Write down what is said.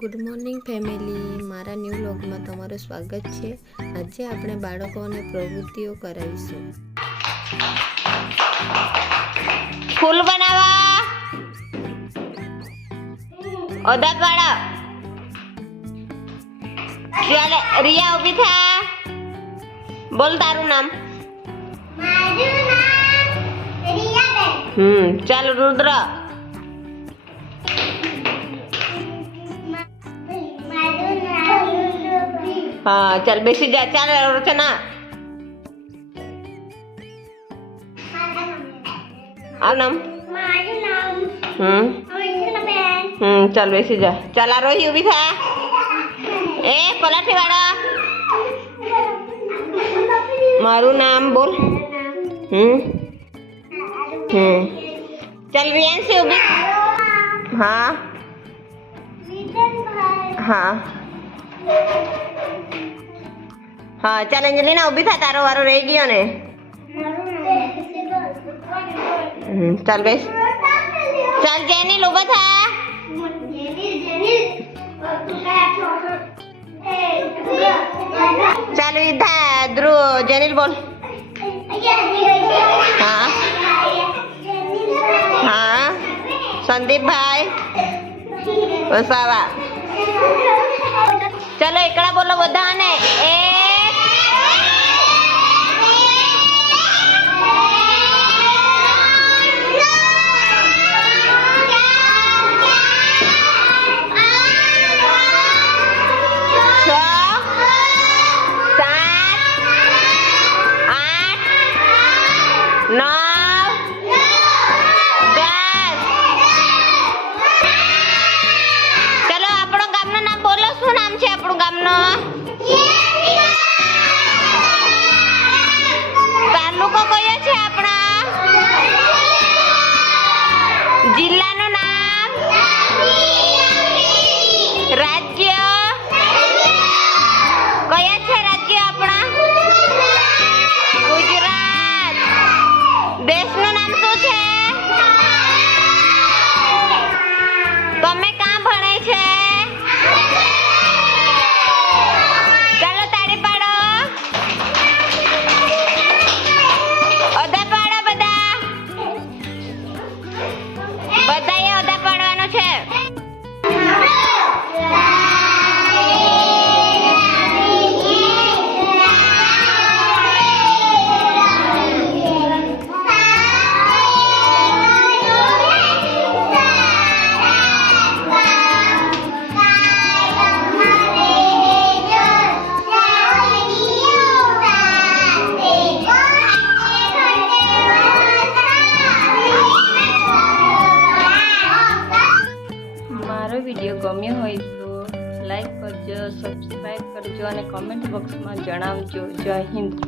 Good morning family મારા new વ્લોગમાં તમારું સ્વાગત છે. આજે આપણે બાળકોને પ્રવૃત્તિઓ કરાવીશું. ફૂલ બનાવવા ઓદા વાળા ચાલે રિયા ઊભી થા. બોલ તારું નામ. હમ ચાલ રુદ્ર. हाँ चल बेसी जा चल रचना आनम हम्म।, हम्म। चल बेसी जा। चल रोही उभी था। ए पलट वाला मारू नाम बोल। हम्म। हम्म। चल रियन से उभी। हाँ। हाँ। હા હા હા ચાલ અંજલિના ઊભી થા તારો વારો રહી ગયો ને હમ, ચાલ બેસ ચાલ જેની ઊભા થા ચાલ વિધા ધ્રુવ જેનિલ બોલ હા હા સંદીપભાઈ વસાવા ચલો એકડા બોલો બધાને. એક આપણું ગામનું Like કરજો સબસ્ક્રાઈબ કરજો અને કમેન્ટ બોક્સમાં જણાવજો. જય હિન્દ.